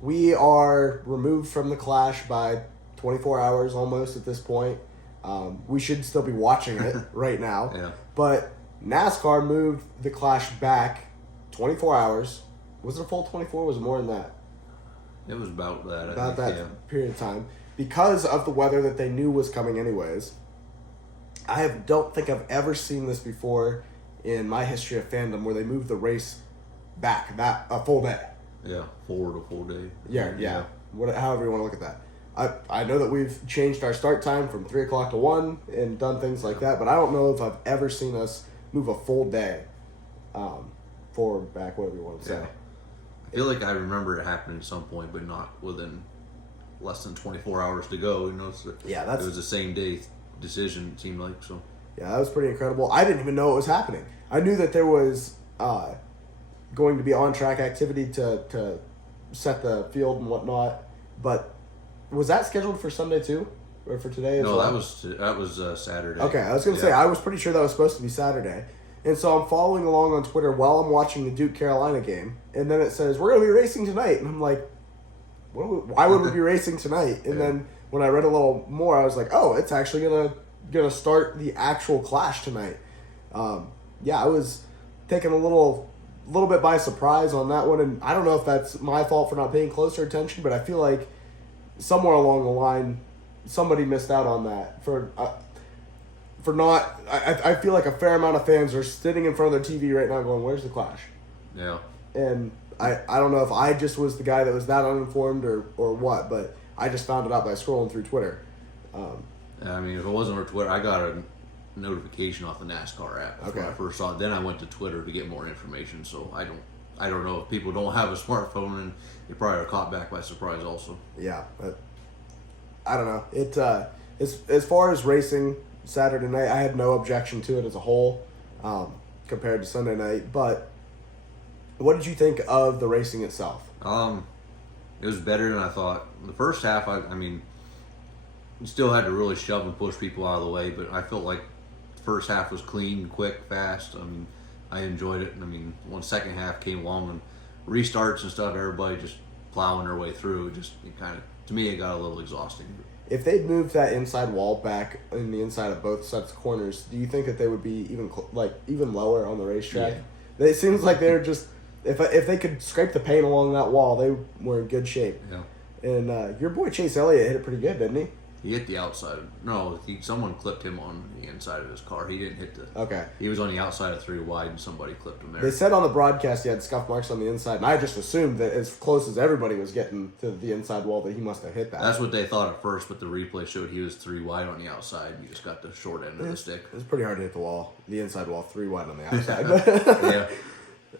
we are removed from the Clash by 24 hours almost at this point. We should still be watching it right now. Yeah. But NASCAR moved the Clash back 24 hours. Was it a full 24 or was it more than that? It was about that. About that period of time. Because of the weather that they knew was coming anyways. Don't think I've ever seen this before in my history of fandom where they moved the race back a full day. Yeah, forward a full day. Yeah. However you want to look at that. I know that we've changed our start time from 3 o'clock to 1 and done things like that, but I don't know if I've ever seen us move a full day forward, back, whatever you want to say. Yeah. I feel like I remember it happening at some point, but not within less than 24 hours to go. It was the same day decision, it seemed like. So yeah, that was pretty incredible. I didn't even know it was happening. I knew that there was going to be on-track activity to set the field and whatnot, but was that scheduled for Sunday too? Or for today as well? No, that was Saturday. Okay, I was going to say, I was pretty sure that was supposed to be Saturday. And so I'm following along on Twitter while I'm watching the Duke-Carolina game, and then it says, we're going to be racing tonight. And I'm like, why would we be racing tonight? And then when I read a little more, I was like, oh, it's actually gonna start the actual Clash tonight. I was taken a little bit by surprise on that one, and I don't know if that's my fault for not paying closer attention, but I feel like somewhere along the line, somebody missed out on that for not. I feel like a fair amount of fans are sitting in front of their TV right now going, "Where's the Clash?" Yeah. And I don't know if I just was the guy that was that uninformed or what, but I just found it out by scrolling through Twitter. I mean, if it wasn't for Twitter, I got a notification off the NASCAR app when I first saw it. Then I went to Twitter to get more information. So I don't know if people don't have a smartphone, and they probably are caught back by surprise also. Yeah, but I don't know. It as far as racing Saturday night, I had no objection to it as a whole compared to Sunday night. But what did you think of the racing itself? It was better than I thought. The first half, I mean, you still had to really shove and push people out of the way, but I felt like the first half was clean, quick, fast. I mean, I enjoyed it. I mean, when the second half came along and restarts and stuff, everybody just plowing their way through. To me, it got a little exhausting. If they'd moved that inside wall back in the inside of both sets of corners, do you think that they would be even lower on the racetrack? Yeah. It seems like they were just if they could scrape the paint along that wall, they were in good shape. Yeah. And your boy Chase Elliott hit it pretty good, didn't he? He hit the outside. No, someone clipped him on the inside of his car. He didn't hit the... Okay. He was on the outside of 3 wide, and somebody clipped him there. They said on the broadcast he had scuff marks on the inside, and I just assumed that as close as everybody was getting to the inside wall that he must have hit that. That's what they thought at first, but the replay showed he was 3 wide on the outside. He just got the short end of the stick. It was pretty hard to hit the wall, the inside wall, 3 wide on the outside.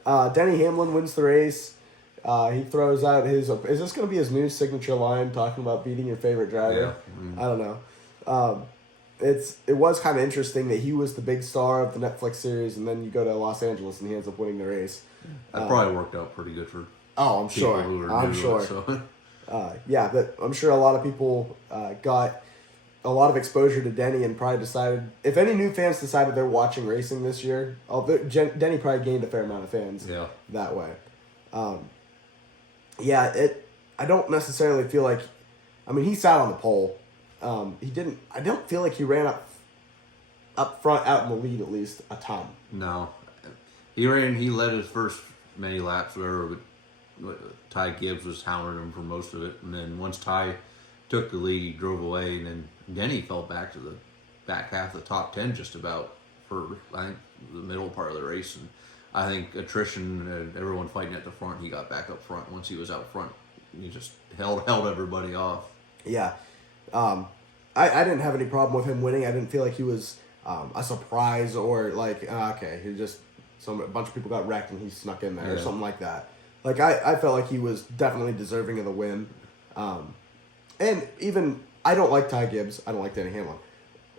Yeah. Denny Hamlin wins the race. He throws out his... Is this going to be his new signature line, talking about beating your favorite driver? Yeah. Mm-hmm. I don't know. It was kind of interesting that he was the big star of the Netflix series, and then you go to Los Angeles and he ends up winning the race. That probably worked out pretty good for I'm sure. I'm sure. So. But I'm sure a lot of people got a lot of exposure to Denny and probably decided, if any new fans decided they're watching racing this year, Denny probably gained a fair amount of fans that way. I don't necessarily feel like, I mean, he sat on the pole. I don't feel like he ran up front, out in the lead at least a ton. No. He led his first many laps, whatever, but Ty Gibbs was hounding him for most of it. And then once Ty took the lead, he drove away, and then Denny fell back to the back half of the top 10 just about for, I think, the middle part of the race. And I think attrition and everyone fighting at the front, he got back up front. Once he was out front, he just held everybody off. Yeah. I didn't have any problem with him winning. I didn't feel like he was a surprise or like, he just, a bunch of people got wrecked and he snuck in there or something like that. Like, I felt like he was definitely deserving of the win. And even, I don't like Ty Gibbs. I don't like Denny Hamlin.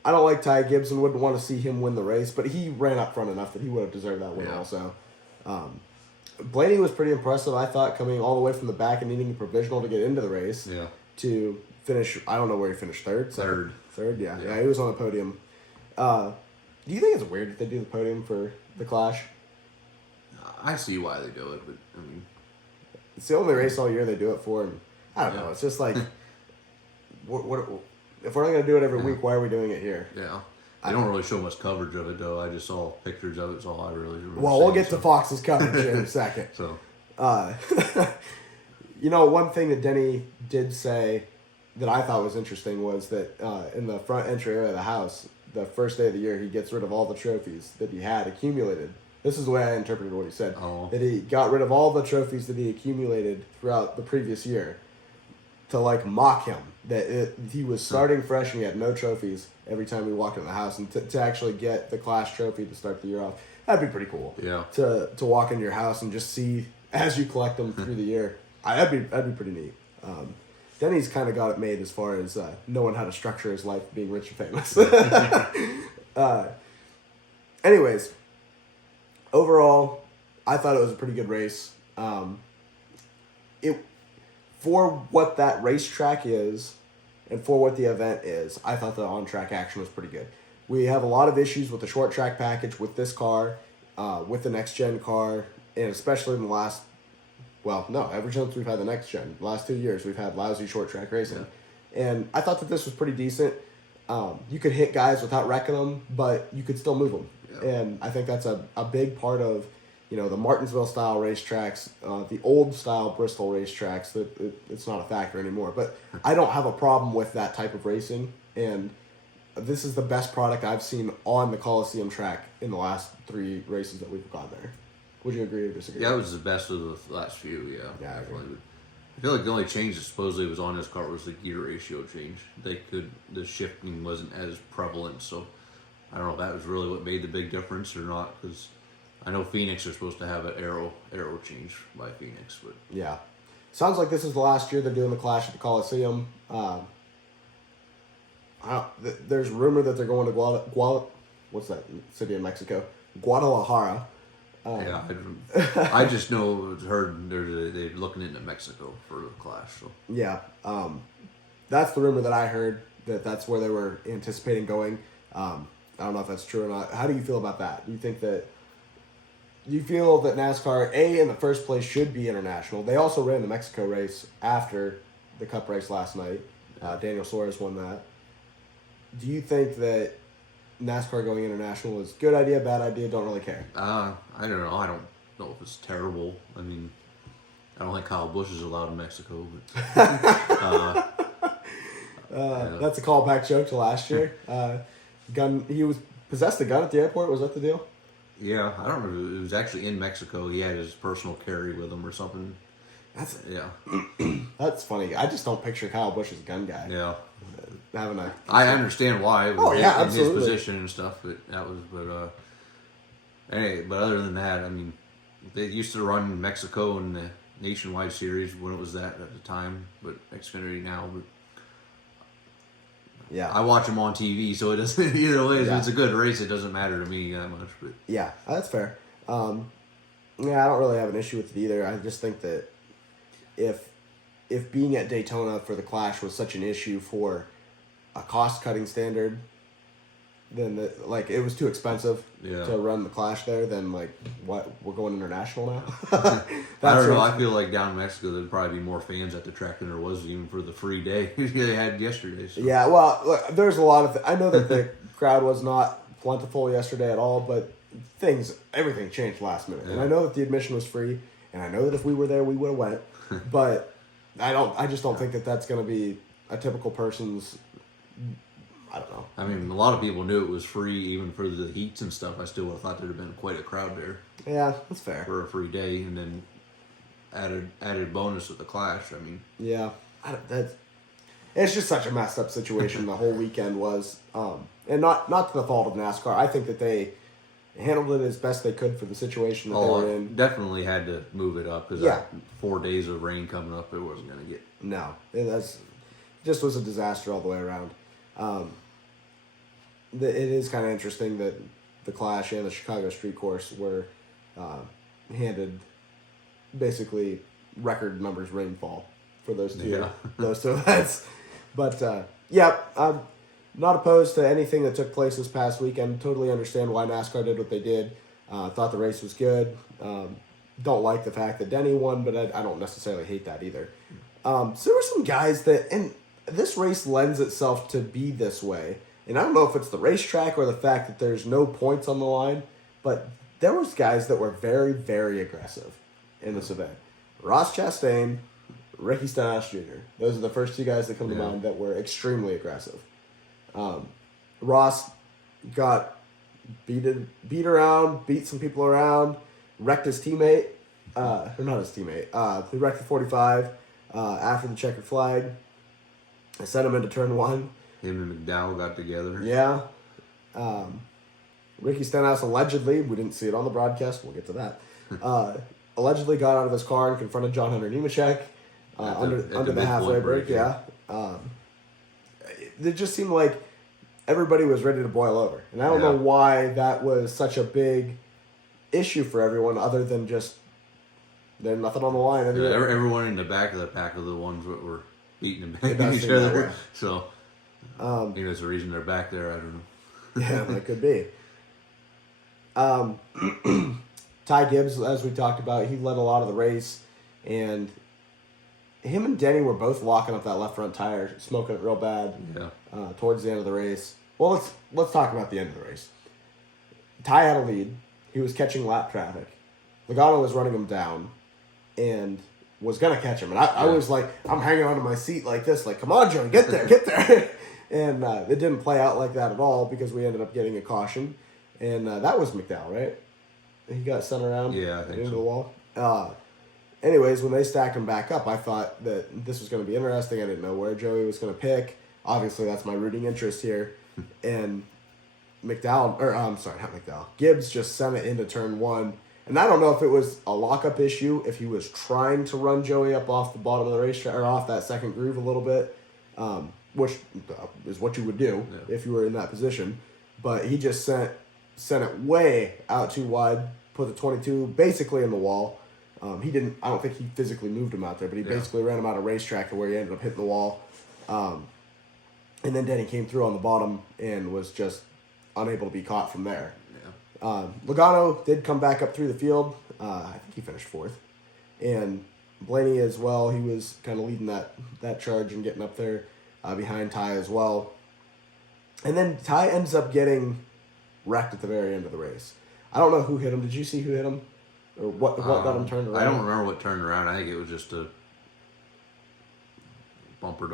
I don't like Ty Gibbs and wouldn't want to see him win the race, but he ran up front enough that he would have deserved that win also. Blaney was pretty impressive, I thought, coming all the way from the back and needing a provisional to get into the race to finish. I don't know where he finished, third? Third, yeah. He was on the podium. Do you think it's weird that they do the podium for the Clash? I see why they do it, but I mean, it's the only race all year they do it for, and I don't know. It's just like, what if we're not gonna do it every week? Why are we doing it here? Yeah. I don't really show much coverage of it, though. I just saw pictures of it. It's all I really remember. Well, we'll get to Fox's coverage here in a second. So, one thing that Denny did say that I thought was interesting was that in the front entry area of the house, the first day of the year, he gets rid of all the trophies that he had accumulated. This is the way I interpreted what he said. Oh. That he got rid of all the trophies that he accumulated throughout the previous year to, like, mock him. That he was starting fresh and he had no trophies every time we walked in the house. And to actually get the Clash trophy to start the year off, that'd be pretty cool. Yeah. To walk into your house and just see, as you collect them through the year, that'd be pretty neat. Denny's kind of got it made as far as knowing how to structure his life being rich and famous. Anyways, overall, I thought it was a pretty good race. For what that racetrack is and for what the event is, I thought the on-track action was pretty good. We have a lot of issues with the short track package with this car, with the next-gen car, and especially in the last, ever since we've had the next-gen. The last 2 years, we've had lousy short-track racing. Yeah. And I thought that this was pretty decent. You could hit guys without wrecking them, but you could still move them. Yeah. And I think that's a big part of the Martinsville-style racetracks, the old-style Bristol racetracks, it's not a factor anymore. But I don't have a problem with that type of racing, and this is the best product I've seen on the Coliseum track in the last 3 races that we've gone there. Would you agree or disagree? Yeah, it was the best of the last few, Yeah, I agree. I feel like the only change that supposedly was on this car was the gear ratio change. The shifting wasn't as prevalent, so I don't know if that was really what made the big difference or not, because I know Phoenix are supposed to have an aero change by Phoenix, but yeah, sounds like this is the last year they're doing the Clash at the Coliseum. There's rumor that they're going to what's that city in Mexico? Guadalajara. I just know heard they're looking into Mexico for the Clash. So yeah, that's the rumor that I heard that's where they were anticipating going. I don't know if that's true or not. How do you feel about that? Do you feel that NASCAR, in the first place, should be international? They also ran the Mexico race after the Cup race last night. Daniel Suarez won that. Do you think that NASCAR going international is a good idea, bad idea? Don't really care. I don't know. I don't know if it's terrible. I mean, I don't think Kyle Busch is allowed in Mexico. But, that's a callback joke to last year. He was possessed a gun at the airport. Was that the deal? Yeah, I don't know. It was actually in Mexico. He had his personal carry with him or something. That's funny. I just don't picture Kyle Busch as a gun guy. Yeah. I understand why. In absolutely. His position and stuff, but other than that, I mean, they used to run Mexico in the Nationwide Series when it was that at the time, but Xfinity now. But yeah, I watch them on TV, so it doesn't either way. If it's a good race, it doesn't matter to me that much. But yeah, that's fair. I don't really have an issue with it either. I just think that if being at Daytona for the Clash was such an issue for a cost-cutting standard, then it was too expensive to run the Clash there, then what, we're going international now? I don't know. I feel like down in Mexico there'd probably be more fans at the track than there was even for the free day they had yesterday. So. Yeah, well, look, there's a lot of I know that the crowd was not plentiful yesterday at all, but everything changed last minute. Yeah. And I know that the admission was free, and I know that if we were there we would have went, but I just don't think that that's going to be a typical person's. I don't know. I mean, a lot of people knew it was free, even for the heats and stuff. I still would have thought there'd have been quite a crowd there. Yeah, that's fair. For a free day, and then added bonus with the Clash. I mean, yeah, it's just such a messed up situation. The whole weekend was, and not to the fault of NASCAR. I think that they handled it as best they could for the situation that they were in. Definitely had to move it up because 4 days of rain coming up, it wasn't going to get. No, it just was a disaster all the way around. It is kind of interesting that the Clash and the Chicago Street Course were handed basically record numbers rainfall for those two events. But I'm not opposed to anything that took place this past weekend. Totally understand why NASCAR did what they did. Thought the race was good. don't like the fact that Denny won, but I don't necessarily hate that either. So there were some guys that, and this race lends itself to be this way. And I don't know if it's the racetrack or the fact that there's no points on the line, but there was guys that were very, very aggressive in this event. Ross Chastain, Ricky Stenhouse Jr. Those are the first two guys that come to mind that were extremely aggressive. Ross got beat around, beat some people around, wrecked his teammate, or not his teammate. He wrecked the 45 after the checkered flag. I sent him into turn 1. Him and McDowell got together. Yeah. Ricky Stenhouse allegedly, we didn't see it on the broadcast, we'll get to that, allegedly got out of his car and confronted John Hunter Nemechek under the halfway break. Yeah. It just seemed like everybody was ready to boil over. And I don't know why that was such a big issue for everyone other than just there's nothing on the line. Yeah, everyone in the back of the pack are the ones that were beating and banging each other. So, maybe there's a reason they're back there. I don't know. Yeah, that could be. Ty Gibbs, as we talked about, he led a lot of the race, and him and Denny were both locking up that left front tire, smoking it real bad. Towards the end of the race. Well, let's talk about the end of the race. Ty had a lead. He was catching lap traffic. Logano was running him down, and was gonna catch him. And I was like, I'm hanging onto my seat like this, like, come on, Joey, get there, get there. And it didn't play out like that at all because we ended up getting a caution. And that was McDowell, right? He got sent around into the wall. Anyways, when they stacked him back up, I thought that this was going to be interesting. I didn't know where Joey was going to pick. Obviously, that's my rooting interest here. And Gibbs just sent it into turn 1. And I don't know if it was a lockup issue, if he was trying to run Joey up off the bottom of the racetrack, or off that second groove a little bit, which is what you would do if you were in that position. But he just sent it way out too wide, put the 22 basically in the wall. I don't think he physically moved him out there, but he basically ran him out of racetrack to where he ended up hitting the wall. And then Denny came through on the bottom and was just unable to be caught from there. Logano did come back up through the field. I think he finished 4th. And Blaney as well, he was kind of leading that charge and getting up there behind Ty as well. And then Ty ends up getting wrecked at the very end of the race. I don't know who hit him. Did you see who hit him? Or what got him turned around? I don't remember what turned around. I think it was just a bumper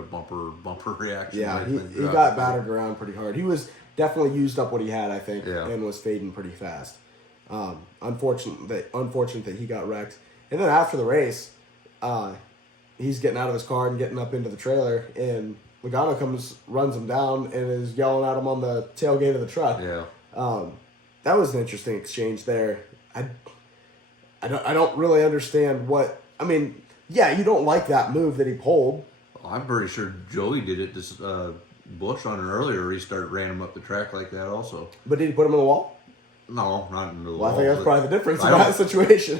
reaction. Yeah, he got battered around pretty hard. He was definitely used up what he had, I think, and was fading pretty fast. Unfortunate that he got wrecked. And then after the race, he's getting out of his car and getting up into the trailer, and Logano runs him down, and is yelling at him on the tailgate of the truck. That was an interesting exchange there. I don't really understand what. I mean, you don't like that move that he pulled. I'm pretty sure Joey did it. This Bush on an earlier restart ran him up the track like that also. But did he put him in the wall? No, not in the wall. Well, I think that's probably the difference in that situation.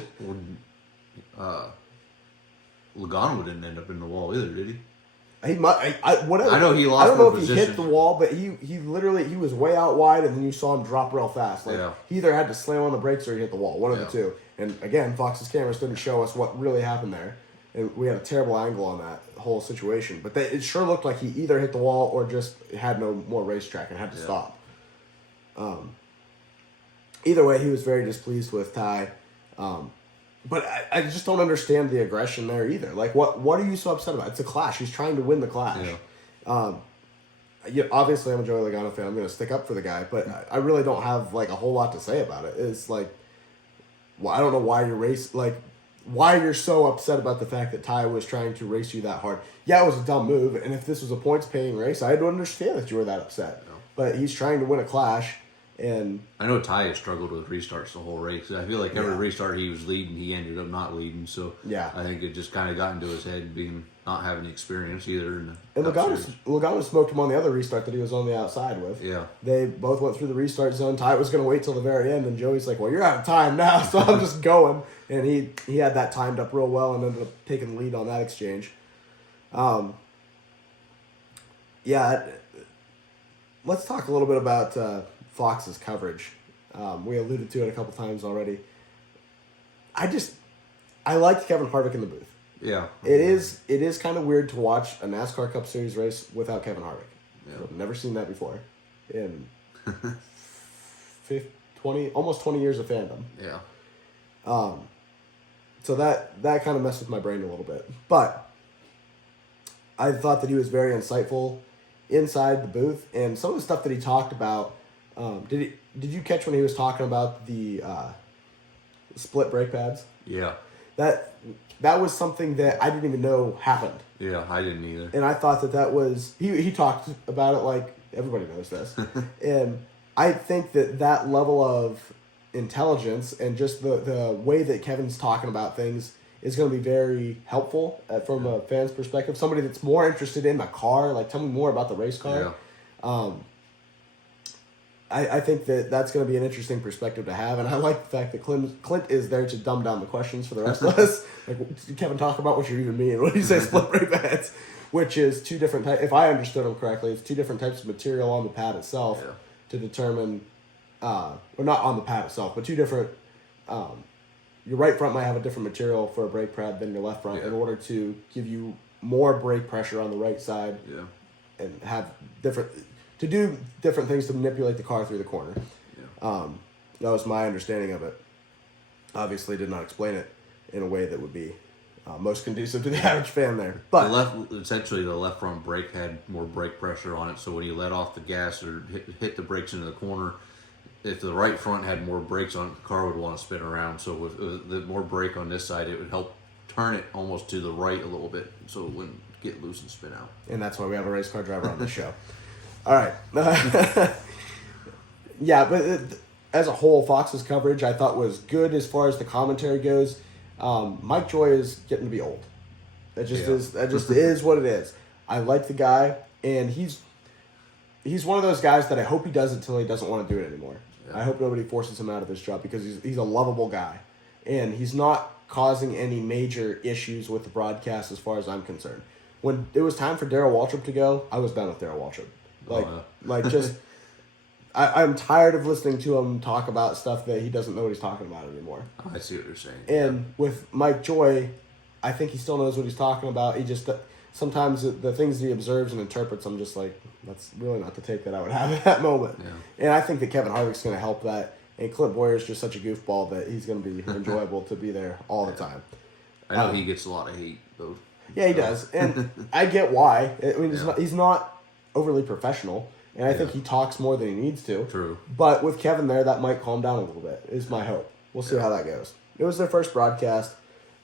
Logano didn't end up in the wall either, did he? He might. Whatever. I know he lost. I don't know if position. he hit the wall, but he literally was way out wide, and then you saw him drop real fast. He either had to slam on the brakes or he hit the wall. One of the two. And again, Fox's cameras didn't show us what really happened there, and we had a terrible angle on that whole situation. But it sure looked like he either hit the wall or just had no more racetrack and had to stop. Either way, he was very displeased with Ty. But I just don't understand the aggression there either. Like, what are you so upset about? It's a clash. He's trying to win the clash. Obviously, I'm a Joey Logano fan. I'm going to stick up for the guy, but I really don't have like a whole lot to say about it. It's like, well, I don't know why why you're so upset about the fact that Ty was trying to race you that hard. Yeah, it was a dumb move, and if this was a points-paying race, I'd understand that you were that upset. But he's trying to win a clash. And I know Ty has struggled with restarts the whole race. I feel like every restart he was leading, he ended up not leading. So I think it just kind of got into his head, not having the experience either. And Logano smoked him on the other restart that he was on the outside with. They both went through the restart zone. Ty was going to wait till the very end, and Joey's like, "Well, you're out of time now, so I'm just going." And he had that timed up real well, and ended up taking the lead on that exchange. Let's talk a little bit about Fox's coverage. We alluded to it a couple times already. I liked Kevin Harvick in the booth. Yeah. It is kind of weird to watch a NASCAR Cup Series race without Kevin Harvick. Yeah. I've never seen that before in almost 20 years of fandom. Yeah. So that kind of messed with my brain a little bit. But I thought that he was very insightful inside the booth, and some of the stuff that he talked about. Did you catch when he was talking about the split brake pads? Yeah. That was something that I didn't even know happened. Yeah, I didn't either. And I thought that was... He talked about it like everybody knows this. And I think that level of intelligence and just the way that Kevin's talking about things is going to be very helpful from a fan's perspective. Somebody that's more interested in the car, like tell me more about the race car. Yeah. I think that's going to be an interesting perspective to have, and I like the fact that Clint is there to dumb down the questions for the rest of us. Like, Kevin, talk about what you even mean when you say split brake pads, which is two different types. If I understood him correctly, it's two different types of material on the pad itself to determine, or not on the pad itself, but two different. Your right front might have a different material for a brake pad than your left front in order to give you more brake pressure on the right side, and have to do different things to manipulate the car through the corner. Yeah. That was my understanding of it. Obviously did not explain it in a way that would be most conducive to the average fan there. But the left front brake had more brake pressure on it, so when you let off the gas or hit the brakes into the corner, if the right front had more brakes on it, the car would want to spin around. So with the more brake on this side, it would help turn it almost to the right a little bit so it wouldn't get loose and spin out. And that's why we have a race car driver on this show. All right. Yeah, but as a whole, Fox's coverage I thought was good as far as the commentary goes. Mike Joy is getting to be old. That just is what it is. I like the guy, and he's one of those guys that I hope he does it till he doesn't want to do it anymore. Yeah. I hope nobody forces him out of this job because he's a lovable guy, and he's not causing any major issues with the broadcast as far as I'm concerned. When it was time for Darrell Waltrip to go, I was done with Darrell Waltrip. I'm tired of listening to him talk about stuff that he doesn't know what he's talking about anymore. I see what you're saying. And with Mike Joy, I think he still knows what he's talking about. He just sometimes the things he observes and interprets, I'm just like, that's really not the take that I would have at that moment. Yeah. And I think that Kevin Harvick's going to help that. And Clint Boyer's just such a goofball that he's going to be enjoyable to be there all the time. I know he gets a lot of hate, though. Yeah, he does. And I get why. I mean, he's not overly professional, and I think he talks more than he needs to. True. But with Kevin there, that might calm down a little bit, is my hope. We'll see how that goes. It was their first broadcast.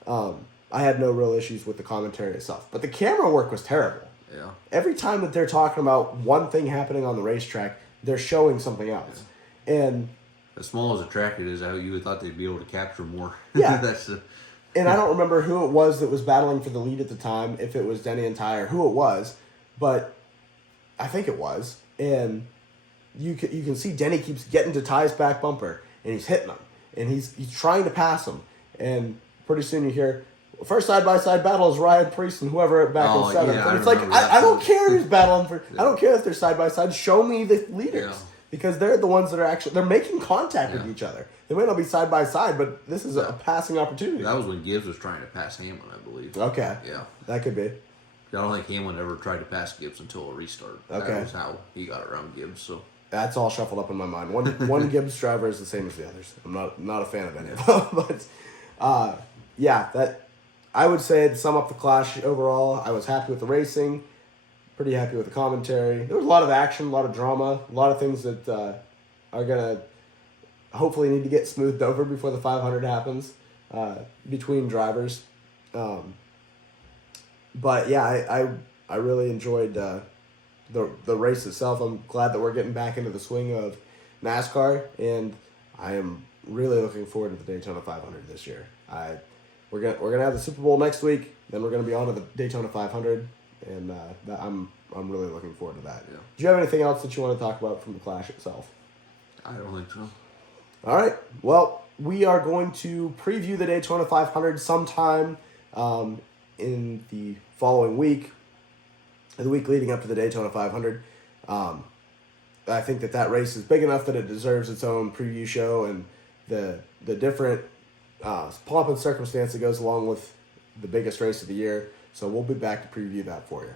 I had no real issues with the commentary itself. But the camera work was terrible. Yeah. Every time that they're talking about one thing happening on the racetrack, they're showing something else. Yeah. And as small as a track it is, you would thought they'd be able to capture more. Yeah. And I don't remember who it was that was battling for the lead at the time, if it was Denny and Ty or who it was, but I think it was. And you can see Denny keeps getting to Ty's back bumper, and he's hitting him, and he's trying to pass him. And pretty soon you hear, first side-by-side battle is Ryan Priest and whoever back in seventh. Yeah, and it's like, I don't care who's battling for, I don't care if they're side-by-side, show me the leaders. Yeah. Because they're the ones that are they're making contact with each other. They might not be side by side, but this is a passing opportunity. That was when Gibbs was trying to pass Hamlin, I believe. Okay. Yeah. That could be. I don't think Hamlin ever tried to pass Gibbs until a restart. Okay. That was how he got around Gibbs. So that's all shuffled up in my mind. One Gibbs driver is the same as the others. I'm not a fan of any of them. But that I would say to sum up the clash overall, I was happy with the racing. Pretty happy with the commentary. There was a lot of action, a lot of drama, a lot of things that are going to hopefully need to get smoothed over before the 500 happens between drivers. But yeah, I really enjoyed the race itself. I'm glad that we're getting back into the swing of NASCAR, and I am really looking forward to the Daytona 500 this year. We're gonna have the Super Bowl next week, then we're gonna be on to the Daytona 500. And I'm really looking forward to that. Yeah. Do you have anything else that you want to talk about from the Clash itself? I don't think so. All right. Well, we are going to preview the Daytona 500 sometime in the following week, the week leading up to the Daytona 500. I think that race is big enough that it deserves its own preview show, and the different pomp and circumstance that goes along with the biggest race of the year. So we'll be back to preview that for you.